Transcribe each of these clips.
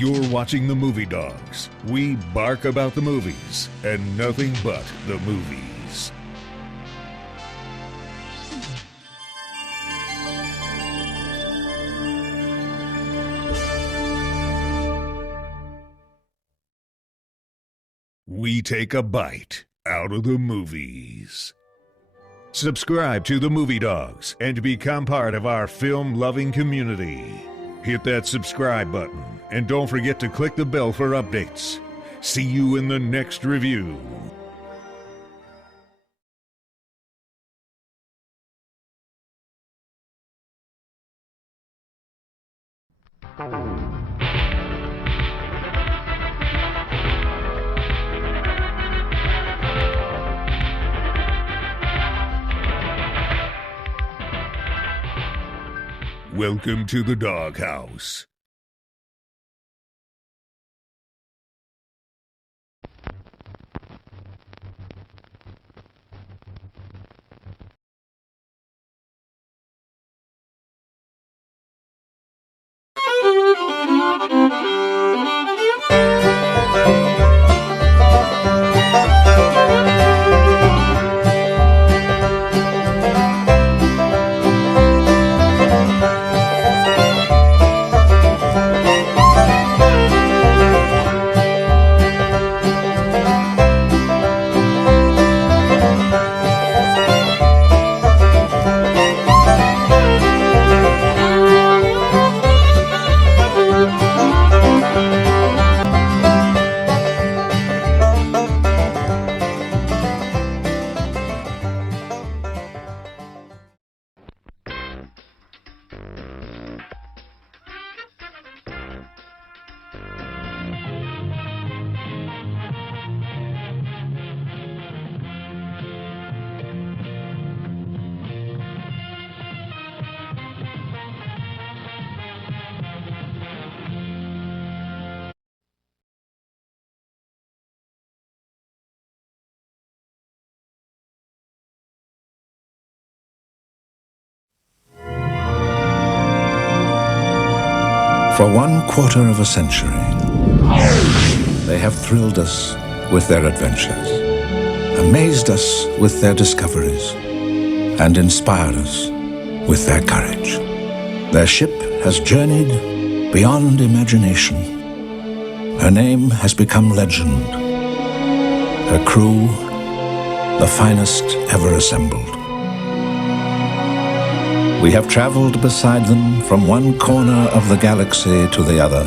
You're watching the Movie Dogs. We bark about the movies and nothing but the movies. We take a bite out of the movies. Subscribe to the Movie Dogs and become part of our film-loving community. Hit that subscribe button and don't forget to click the bell for updates. See you in the next review. Welcome to the Dawghouse. For 1/4 of a century, they have thrilled us with their adventures, amazed us with their discoveries, and inspired us with their courage. Their ship has journeyed beyond imagination. Her name has become legend. Her crew, the finest ever assembled. We have traveled beside them from one corner of the galaxy to the other.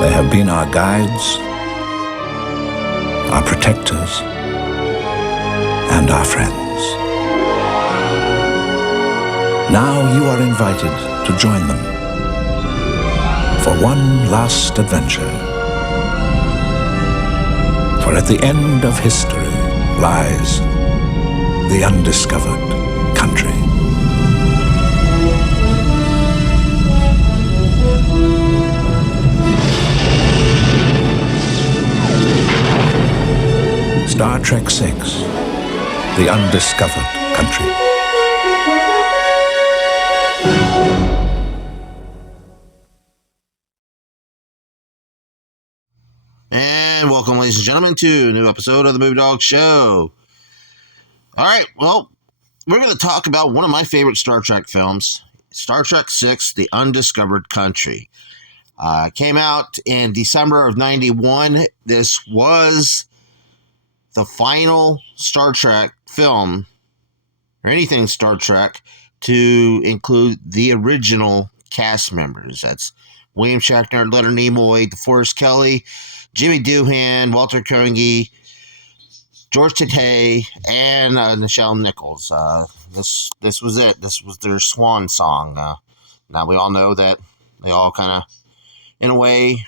They have been our guides, our protectors, and our friends. Now you are invited to join them for one last adventure. For at the end of history lies the undiscovered country. Star Trek VI, The Undiscovered Country. And welcome, ladies and gentlemen, to a new episode of the Movie Dog Show. All right, well, we're going to talk about one of my favorite Star Trek films, Star Trek VI, The Undiscovered Country. Came out in December of 91. This was the final Star Trek film, or anything Star Trek, to include the original cast members. That's William Shatner, Leonard Nimoy, DeForest Kelley, Jimmy Doohan, Walter Koenig, George Takei, and Nichelle Nichols. This was it. This was their swan song. Now we all know that they all kind of, in a way,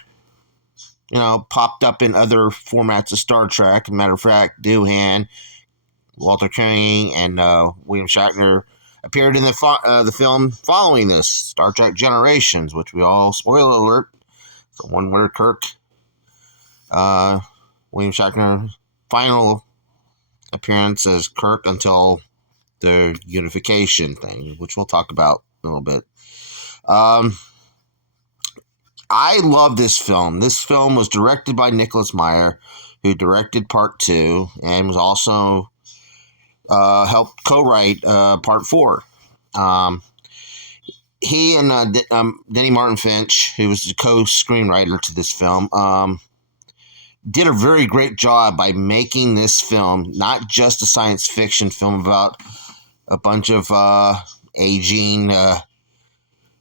popped up in other formats of Star Trek. Matter of fact, Doohan, Walter Koenig, and William Shatner appeared in the film following this, Star Trek Generations, which we all, spoiler alert, the one where Kirk, William Shatner, final appearance as Kirk until the unification thing, which we'll talk about in a little bit. I love this film. This film was directed by Nicholas Meyer, who directed Part 2 and was also helped co-write Part 4. He and Denny Martin Finch, who was the co-screenwriter to this film, did a very great job by making this film not just a science fiction film about a bunch of aging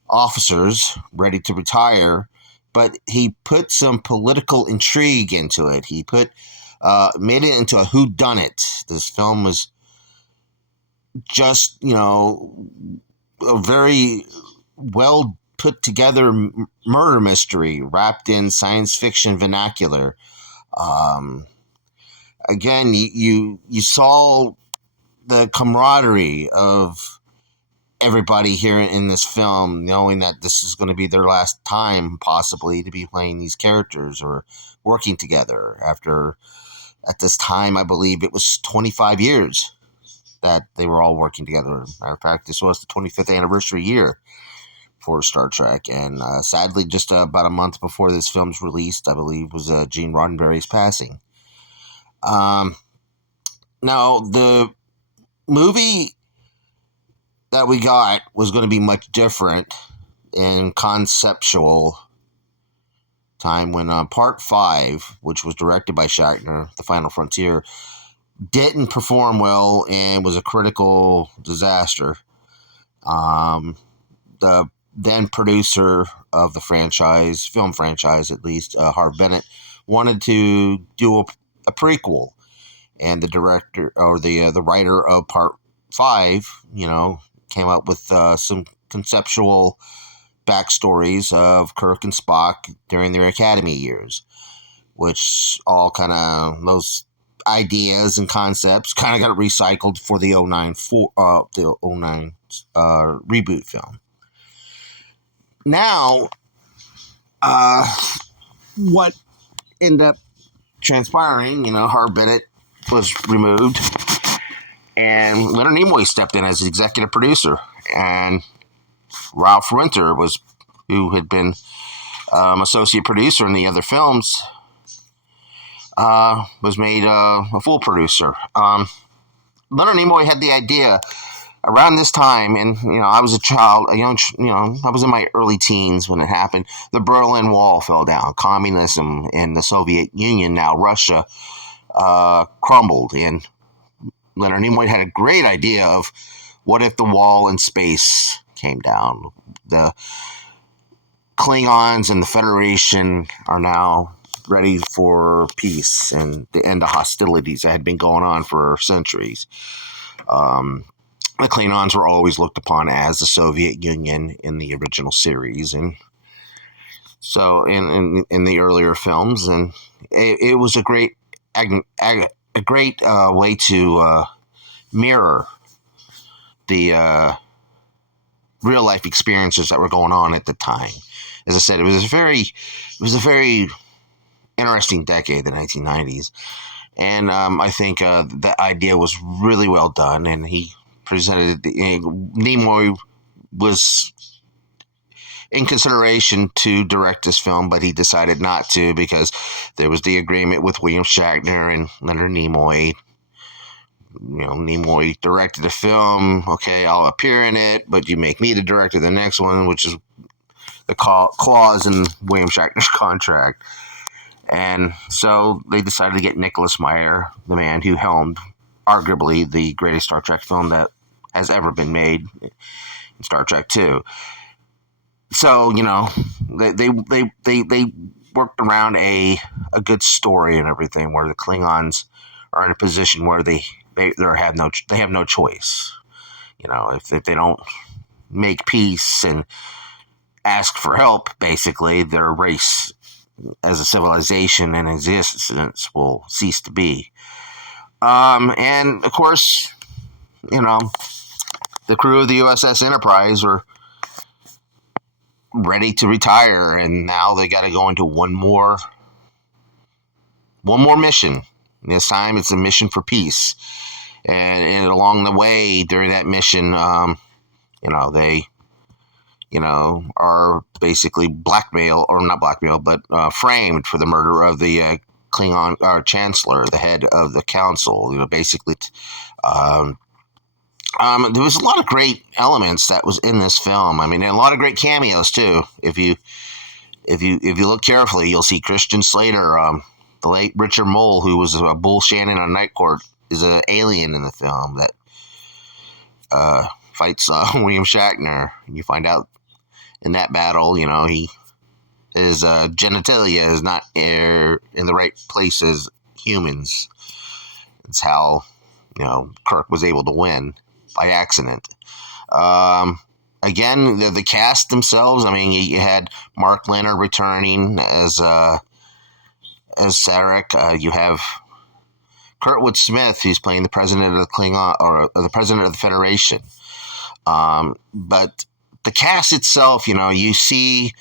officers ready to retire, but he put some political intrigue into it. He made it into a whodunit. This film was just, a very well put together murder mystery wrapped in science fiction vernacular. Again, you saw the camaraderie of everybody here in this film, knowing that this is going to be their last time possibly to be playing these characters or working together after, at this time, I believe it was 25 years that they were all working together. Matter of fact, this was the 25th anniversary year for Star Trek, and sadly, just about a month before this film's released, I believe, was Gene Roddenberry's passing. Now, the movie that we got was going to be much different in conceptual time when Part 5, which was directed by Shatner, The Final Frontier, didn't perform well and was a critical disaster. The then producer of the franchise, film franchise at least, Harv Bennett, wanted to do a prequel, and the director or the writer of Part 5, came up with some conceptual backstories of Kirk and Spock during their academy years, which all kind of, those ideas and concepts kind of got recycled for the 09 reboot film. Now, what ended up transpiring, Harv Bennett was removed, and Leonard Nimoy stepped in as executive producer, and Ralph Winter who had been associate producer in the other films, was made a full producer. Leonard Nimoy had the idea around this time, and I was a child, I was in my early teens when it happened. The Berlin Wall fell down. Communism in the Soviet Union, now Russia, crumbled, and Leonard Nimoy had a great idea of what if the wall in space came down. The Klingons and the Federation are now ready for peace and the end of hostilities that had been going on for centuries. The Klingons were always looked upon as the Soviet Union in the original series, and so in the earlier films, and it was a great way to mirror the real life experiences that were going on at the time. As I said, it was a very interesting decade, the 1990s, and I think the idea was really well done, and he presented Nimoy was in consideration to direct this film, but he decided not to because there was the agreement with William Shatner and Leonard Nimoy. Nimoy directed the film. Okay, I'll appear in it, but you make me the director of the next one, which is the clause in William Shatner's contract. And so they decided to get Nicholas Meyer, the man who helmed arguably the greatest Star Trek film that has ever been made, in Star Trek 2. So, they worked around a good story and everything, where the Klingons are in a position where they have no choice. If they don't make peace and ask for help, basically their race as a civilization and existence will cease to be. And of course, the crew of the USS Enterprise were ready to retire, and now they got to go into one more mission. This time it's a mission for peace, and along the way during that mission, they are basically blackmail, or not blackmail, but framed for the murder of the Klingon chancellor, the head of the council. Basically, there was a lot of great elements that was in this film. I mean, and a lot of great cameos too. If you look carefully, you'll see Christian Slater, the late Richard Mole, who was a Bull Shannon on Night Court, is an alien in the film that fights William Shatner. And you find out in that battle, his genitalia is not in the right place as humans. It's how Kirk was able to win by accident. Again, the cast themselves. I mean, you had Mark Leonard returning as Sarek. You have Kurtwood Smith, who's playing the president of the Klingon, or the president of the Federation. But the cast itself, you see,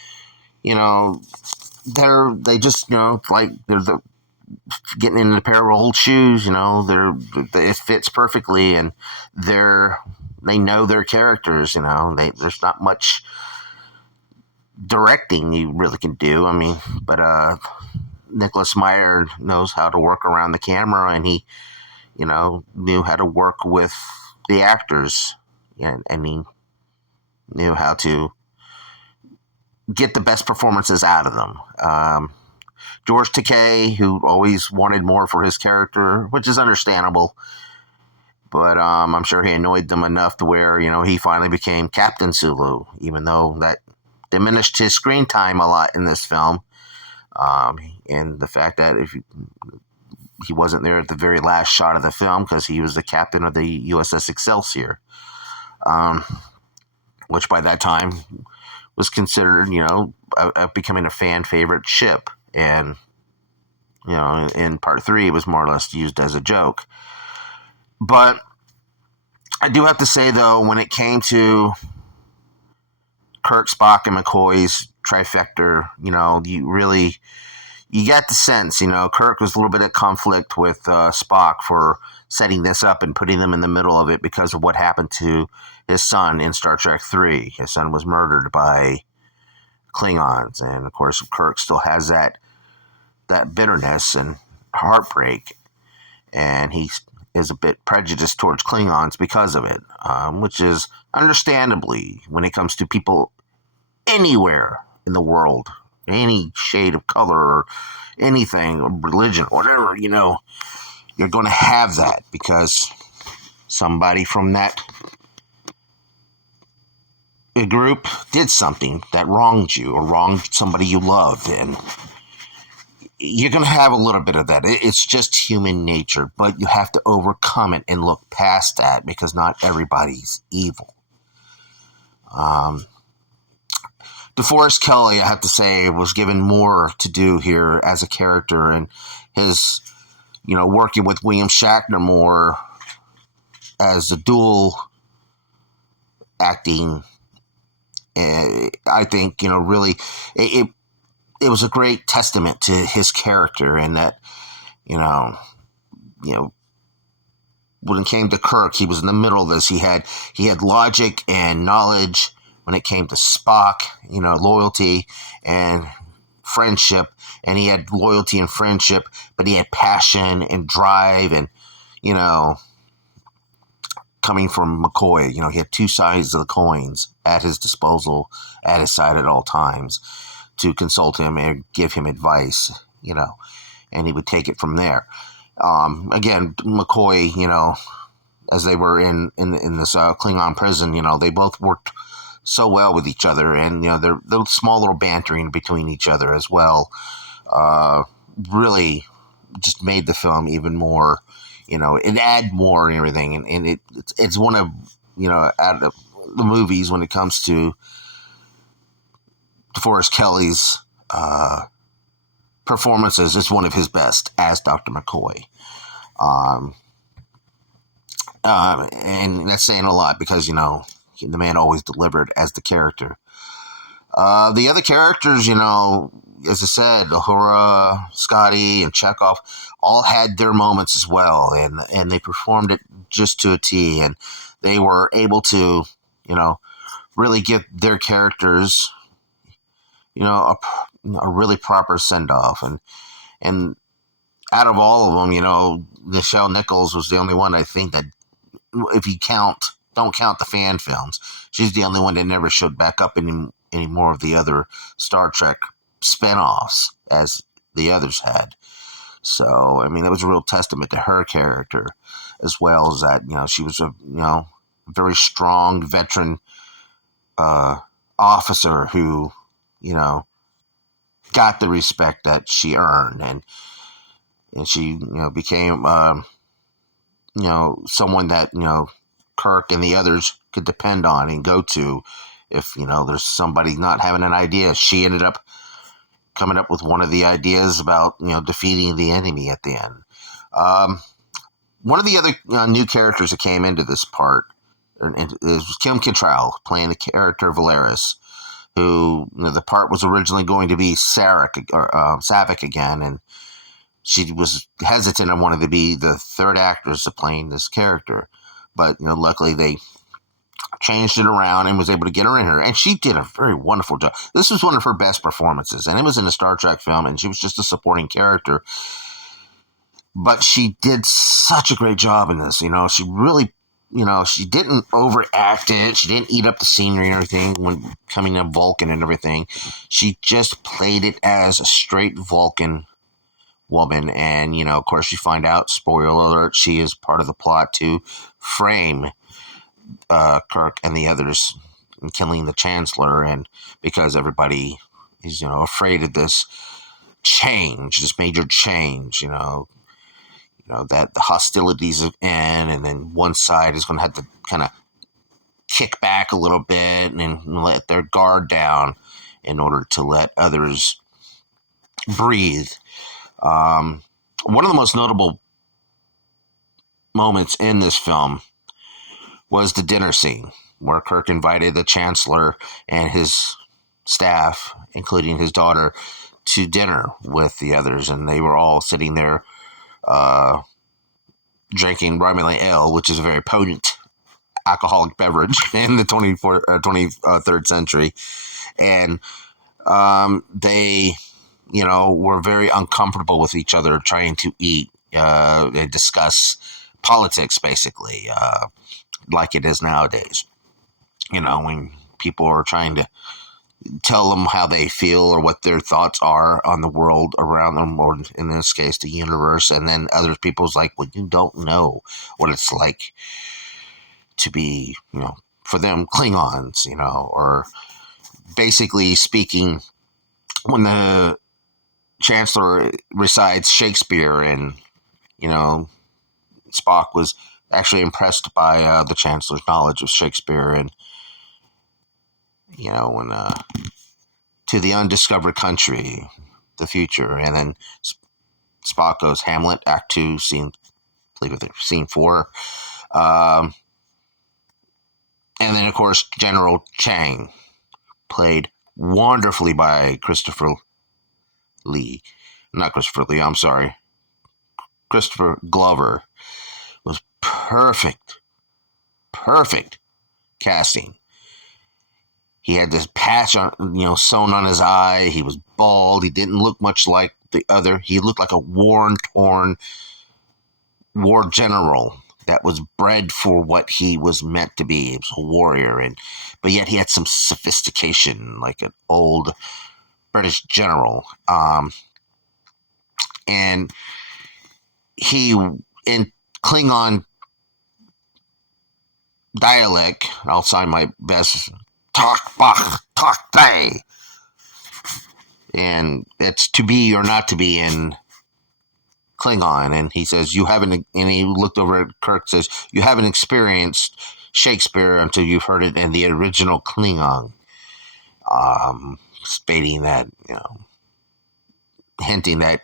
they're getting in a pair of old shoes. It fits perfectly, and they know their characters. There's not much directing you really can do. I mean, but Nicholas Meyer knows how to work around the camera, and he, knew how to work with the actors, and he knew how to get the best performances out of them. George Takei, who always wanted more for his character, which is understandable, but I'm sure he annoyed them enough to where, he finally became Captain Sulu, even though that diminished his screen time a lot in this film. And the fact that he wasn't there at the very last shot of the film because he was the captain of the USS Excelsior, which by that time was considered, becoming a fan favorite ship. And, in part 3, it was more or less used as a joke. But I do have to say, though, when it came to Kirk, Spock, and McCoy's trifecta, you got the sense, Kirk was a little bit at conflict with Spock for setting this up and putting them in the middle of it because of what happened to his son in Star Trek 3. His son was murdered by Klingons, and of course Kirk still has that bitterness and heartbreak, and he is a bit prejudiced towards Klingons because of it, which is understandably when it comes to people anywhere in the world, any shade of color or anything, or religion, whatever, you're going to have that because somebody from that group did something that wronged you or wronged somebody you loved, and you're going to have a little bit of that. It's just human nature, but you have to overcome it and look past that because not everybody's evil. DeForest Kelley, I have to say, was given more to do here as a character, and his, working with William Shatner more as a dual acting. I think, really, it was a great testament to his character, and that, when it came to Kirk, he was in the middle of this. He had logic and knowledge. When it came to Spock, loyalty and friendship, and he had loyalty and friendship, but he had passion and drive, and, coming from McCoy, he had two sides of the coins at his disposal, at his side at all times, to consult him and give him advice, and he would take it from there. Again, McCoy, as they were in this Klingon prison, they both worked so well with each other, and their small little bantering between each other as well really just made the film even more, it add more and everything, and it's one of out of the movies when it comes to DeForest Kelley's performances, it's one of his best as Dr. McCoy. And that's saying a lot because the man always delivered as the character. The other characters, as I said, Uhura, Scotty, and Chekhov all had their moments as well, and they performed it just to a T, and they were able to, really give their characters, a really proper send off. And out of all of them, Nichelle Nichols was the only one I think that, if you don't count the fan films, she's the only one that never showed back up in any more of the other Star Trek spinoffs as the others had. So, I mean, that was a real testament to her character, as well as that, she was a, very strong veteran officer who, got the respect that she earned, and she, became, someone that, Kirk and the others could depend on and go to if, there's somebody not having an idea. She ended up coming up with one of the ideas about, defeating the enemy at the end. One of the other new characters that came into this part is Kim Cattrall, playing the character Valeris, who, the part was originally going to be Savick again, and she was hesitant and wanted to be the third actress of playing this character. But, luckily they changed it around and was able to get her in here. And she did a very wonderful job. This was one of her best performances. And it was in a Star Trek film, and she was just a supporting character. But she did such a great job in this. She really, she didn't overact it. She didn't eat up the scenery and everything when coming to Vulcan and everything. She just played it as a straight Vulcan woman. And, of course, you find out, spoiler alert, she is part of the plot to frame Kirk and the others in killing the Chancellor, and because everybody is, afraid of this major change, that the hostilities end, and then one side is going to have to kind of kick back a little bit and let their guard down in order to let others breathe. One of the most notable moments in this film was the dinner scene, where Kirk invited the Chancellor and his staff, including his daughter, to dinner with the others, and they were all sitting there drinking Romulan ale, which is a very potent alcoholic beverage in the 23rd century. And they, were very uncomfortable with each other, trying to eat and discuss politics, basically, like it is nowadays. When people are trying to tell them how they feel or what their thoughts are on the world around them, or in this case, the universe. And then other people's like, well, you don't know what it's like to be, for them, Klingons, or basically speaking, when the Chancellor recites Shakespeare, and, Spock was actually impressed by the Chancellor's knowledge of Shakespeare, and, when to the undiscovered country, the future, and then Spock goes, Hamlet, Act 2, scene 4, and then of course General Chang, played wonderfully by Christopher Glover, was perfect casting. He had this patch on, sewn on his eye. He was bald. He didn't look much like the other. He looked like a worn, torn war general that was bred for what he was meant to be. He was a warrior, but yet he had some sophistication, like an old British general. And he, in Klingon dialect, I'll sign my best, talk bach, talk bay. And it's to be or not to be in Klingon. And he says, and he looked over at Kirk, says, you haven't experienced Shakespeare until you've heard it in the original Klingon. Stating that, hinting that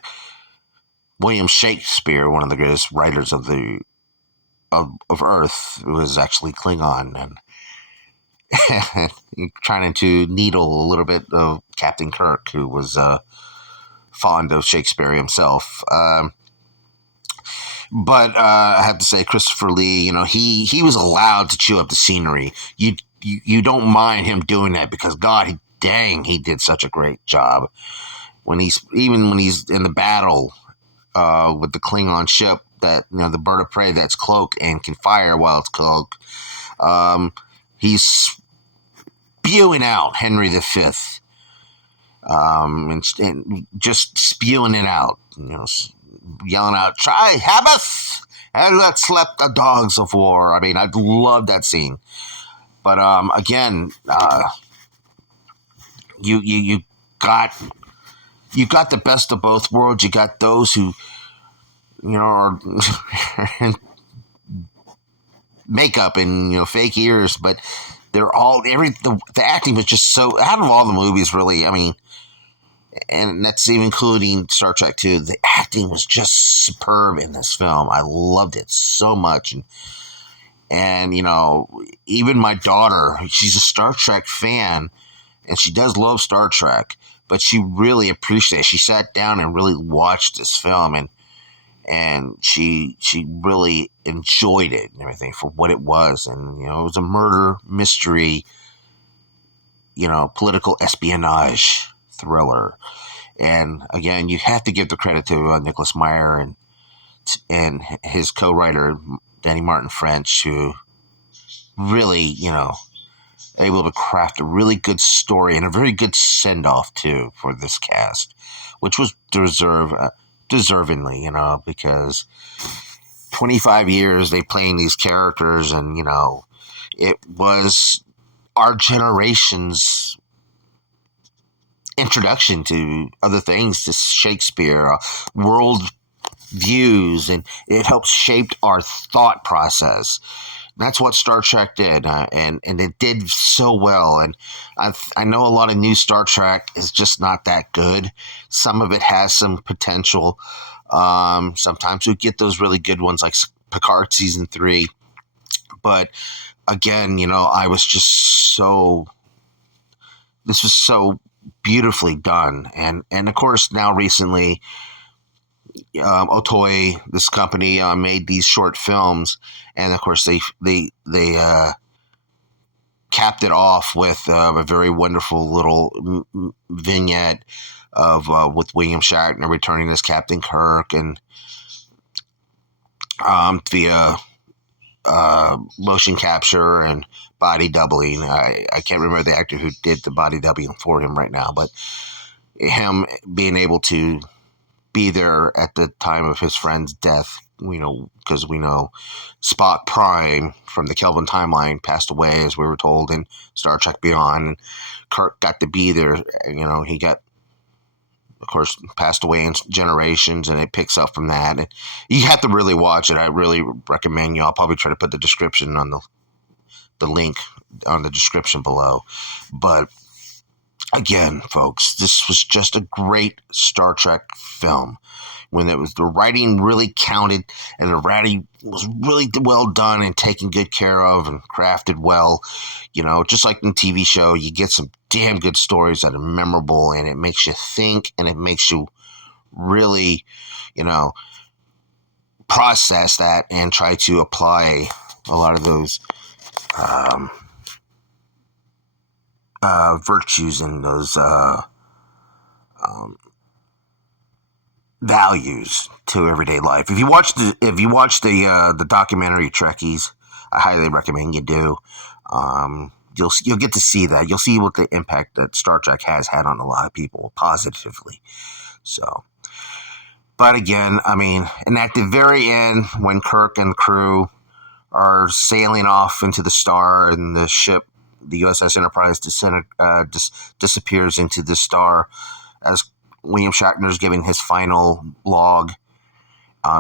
William Shakespeare, one of the greatest writers of Earth, was actually Klingon, and trying to needle a little bit of Captain Kirk, who was fond of Shakespeare himself. But I have to say, Christopher Lee, he was allowed to chew up the scenery. You you don't mind him doing that because God dang, he did such a great job when he's in the battle with the Klingon ship that the bird of prey that's cloaked and can fire while it's cloaked. He's spewing out Henry V, and just spewing it out, yelling out, "Try Habeth, and let's slept the dogs of war." I mean, I love that scene. But again, you got the best of both worlds. You got those who are makeup and fake ears, but they're all the acting was just so, out of all the movies, really. I mean, and that's even including Star Trek 2. The acting was just superb in this film. I loved it so much, and even my daughter, she's a Star Trek fan, and she does love Star Trek, but she really appreciated it. She sat down and really watched this film, and she really enjoyed it and everything for what it was. And it was a murder mystery, political espionage thriller. And again, you have to give the credit to Nicholas Meyer and his co-writer Danny Martin French, who really able to craft a really good story and a very good send-off too for this cast, which was deservingly, because 25 years they playing these characters, and it was our generation's introduction to other things, to Shakespeare, world views, and it helped shape our thought process. That's what Star Trek did, and it did so well. And I know a lot of new Star Trek is just not that good. Some of it has some potential. Sometimes we get those really good ones like Picard season 3. But again, I was just this was so beautifully done. And of course, now recently, Otoy, this company, made these short films, and of course they capped it off with a very wonderful little vignette of with William Shatner returning as Captain Kirk, and via motion capture and body doubling. I can't remember the actor who did the body doubling for him right now, but him being able to be there at the time of his friend's death, because we know Spock Prime from the Kelvin timeline passed away, as we were told in Star Trek Beyond. And Kirk got to be there. He got, of course, passed away in Generations, and it picks up from that. And you have to really watch it. I really recommend you. I'll probably try to put the description on the link on the description below. But again, folks, this was just a great Star Trek film. When the writing really counted, and the writing was really well done and taken good care of and crafted well, just like in the TV show, you get some damn good stories that are memorable, and it makes you think, and it makes you really, process that and try to apply a lot of those virtues and those values to everyday life. If you watch the documentary Trekkies, I highly recommend you do. You'll get to see that. You'll see what the impact that Star Trek has had on a lot of people positively. So, but again, I mean, and at the very end, when Kirk and crew are sailing off into the star, and the ship, the USS Enterprise, disappears into the star, as William Shatner is giving his final log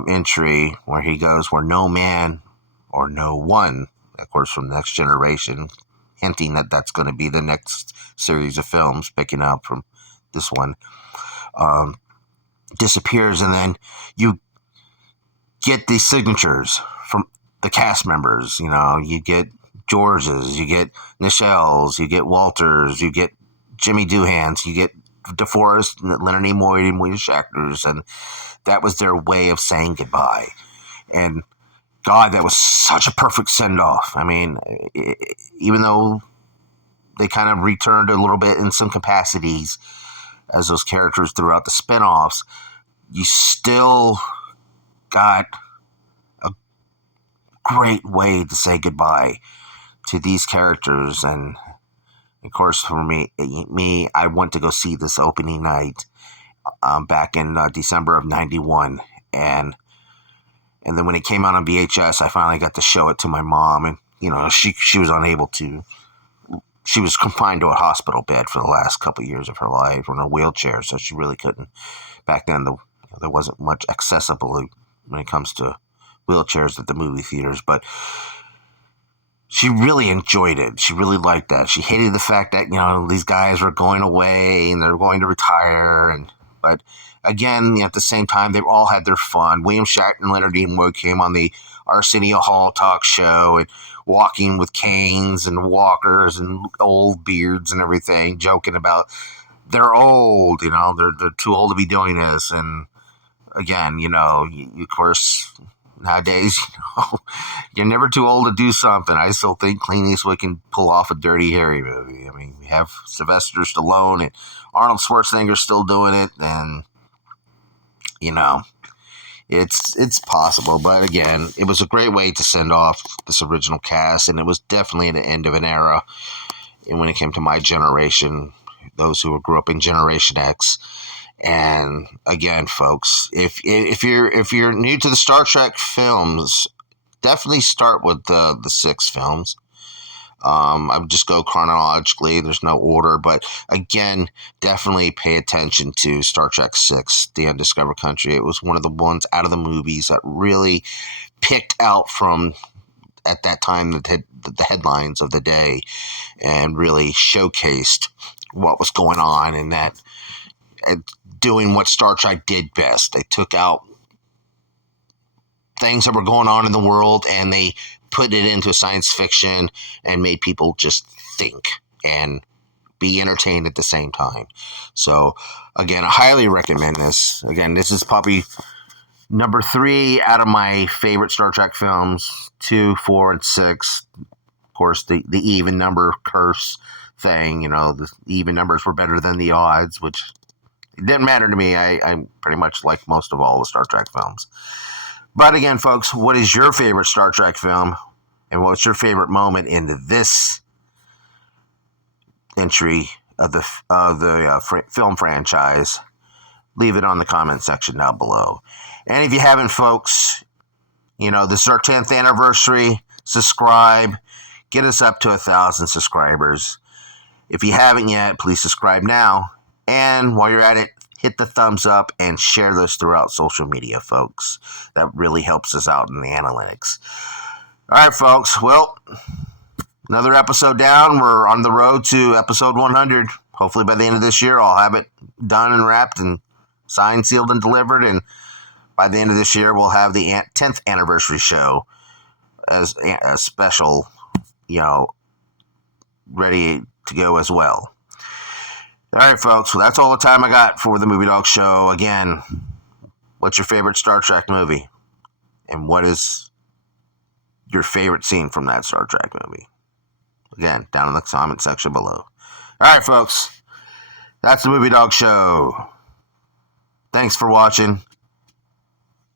entry, where he goes, "Where no man or no one," of course, from Next Generation, hinting that that's going to be the next series of films, picking up from this one, disappears. And then you get these signatures from the cast members. You get George's, you get Nichelle's, you get Walter's, you get Jimmy Doohan's, you get DeForest, Leonard Nimoy, and William Shatner's, and that was their way of saying goodbye. And God, that was such a perfect send-off. I mean, even though they kind of returned a little bit in some capacities as those characters throughout the spinoffs, you still got a great way to say goodbye to these characters. And of course, for me, I went to go see this opening night back in December of '91, and then when it came out on VHS, I finally got to show it to my mom, and she was unable to. She was confined to a hospital bed for the last couple of years of her life, in a wheelchair, so she really couldn't. Back then, there wasn't much accessible when it comes to wheelchairs at the movie theaters, but she really enjoyed it. She really liked that. She hated the fact that, these guys were going away and they're going to retire. But again, at the same time, they all had their fun. William Shatner and Leonard Nimoy came on the Arsenio Hall talk show and walking with canes and walkers and old beards and everything, joking about they're old, they're too old to be doing this. And again, of course, nowadays, you're never too old to do something. I still think Clint Eastwood can pull off a Dirty Harry movie. I mean, we have Sylvester Stallone and Arnold Schwarzenegger still doing it, and it's possible. But again, it was a great way to send off this original cast, and it was definitely the end of an era. And when it came to my generation, those who grew up in Generation X. And again, folks, if you're new to the Star Trek films, definitely start with the 6 films. I would just go chronologically. There's no order, but again, definitely pay attention to Star Trek 6, The Undiscovered Country. It was one of the ones out of the movies that really picked out from, at that time, the headlines of the day, and really showcased what was going on, and that doing what Star Trek did best. They took out things that were going on in the world and they put it into science fiction and made people just think and be entertained at the same time. So again, I highly recommend this. Again, this is probably number 3 out of my favorite Star Trek films. 2, 4, and 6. Of course, the even number curse thing, the even numbers were better than the odds, which it didn't matter to me. I pretty much like most of all the Star Trek films. But again, folks, what is your favorite Star Trek film? And what's your favorite moment in this entry of the film franchise? Leave it on the comment section down below. And if you haven't, folks, this is our 10th anniversary. Subscribe. Get us up to 1,000 subscribers. If you haven't yet, please subscribe now. And while you're at it, hit the thumbs up and share this throughout social media, folks. That really helps us out in the analytics. All right, folks. Well, another episode down. We're on the road to episode 100. Hopefully by the end of this year, I'll have it done and wrapped and signed, sealed, and delivered. And by the end of this year, we'll have the 10th anniversary show as a special, ready to go as well. All right, folks. Well, that's all the time I got for the Movie Dawg Show. Again, what's your favorite Star Trek movie? And what is your favorite scene from that Star Trek movie? Again, down in the comment section below. All right, folks. That's the Movie Dawg Show. Thanks for watching.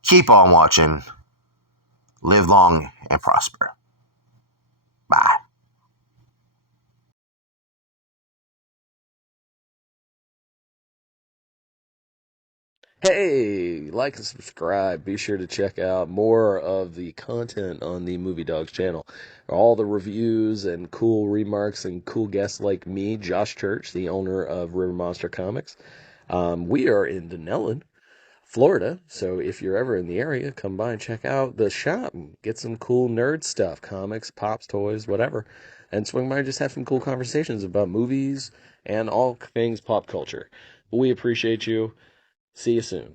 Keep on watching. Live long and prosper. Bye. Hey, like and subscribe. Be sure to check out more of the content on the Movie Dawgs channel. All the reviews and cool remarks and cool guests like me, Josh Church, the owner of River Monster Comics. We are in Denellen, Florida, so if you're ever in the area, come by and check out the shop and get some cool nerd stuff, comics, pops, toys, whatever. And swing by and just have some cool conversations about movies and all things pop culture. We appreciate you. See you soon.